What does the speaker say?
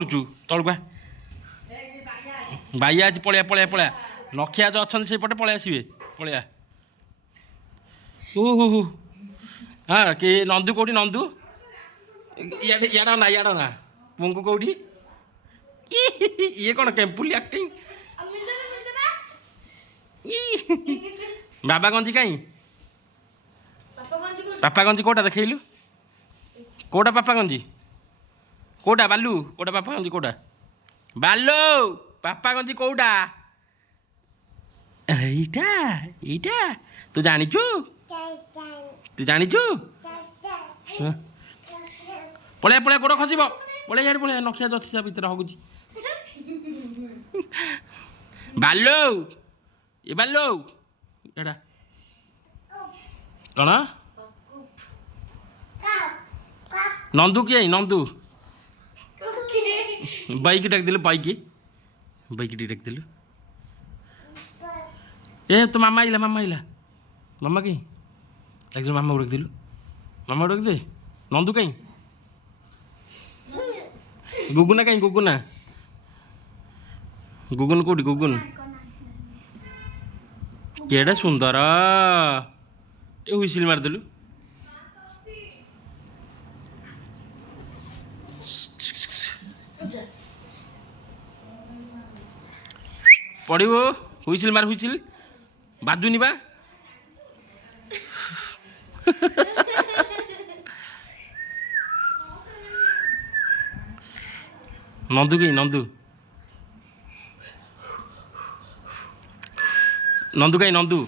କରୁଛୁ ତଳକୁ ବାଇଆ ଆଜି ପଳେଆ ପଳେଆ ପଳେଆ ଲକ୍ଷିଆ ଯେଉଁ ଅଛନ୍ତି ସେଇପଟେ ପଳେଇ ଆସିବେ ପଳେଆ ହୁ ହଁ କି ନନ୍ଦୁ କେଉଁଠି ନନ୍ଦୁ ଇଆଡ଼ ନା ପୁଙ୍କୁ କେଉଁଠି ଇଏ କ'ଣ କେମ୍ପୁଲି ଆକ୍ଟିଂ ବାବା ଗଞ୍ଜି କାଇଁ ପାପା ଗଞ୍ଜି କେଉଁଟା ଦେଖେଇଲୁ କେଉଁଟା ପାପା ଗଞ୍ଜି କେଉଁଟା ବାଲୁ କେଉଁଟା ପାପା ଗଞ୍ଜି କେଉଁଟା ବାଲୁ ପାପା ଗଞ୍ଜି କେଉଁଟା ଏଇଟା ଏଇଟା ତୁ ଜାଣିଛୁ ପଳେଆ ପଳେଆ ଗୋଡ଼ ଖସିବ ପଳେଆ ଇଆଡ଼େ ପଳେଆ ନଖିଆ ଅଛି ତା ଭିତରେ ହଗୁଛି ବାଲୁ ଏ ବାଲୁ ଏଇଟା କ'ଣ ନନ୍ଦୁ କିଏ ନନ୍ଦୁ ବାଇକି ଡାକିଦେଲୁ ବାଇକି ଟିକେ ଡାକିଦେଲୁ ଏ ତୋ ମାମା ଆଇଲା ମାମା କାଇଁ ଡାକିଦେଲୁ ମାମାକୁ ଡାକିଦେ ନନ୍ଦୁ କାଇଁ ଗୁଗୁନା କାଇଁ ଗୁଗୁନ କେଉଁଠି ଗୁଗୁନ କେଡ଼େ ସୁନ୍ଦର ଟିକେ ହୁଇସିଲ ମାରିଦେଲୁ ପଡ଼ିବ ହୁଇସିଲ ମାର ହୁଇସିଲ ବାଜୁନି ବା ନନ୍ଦୁ କାଇଁ ନନ୍ଦୁ କାଇଁ ନନ୍ଦୁ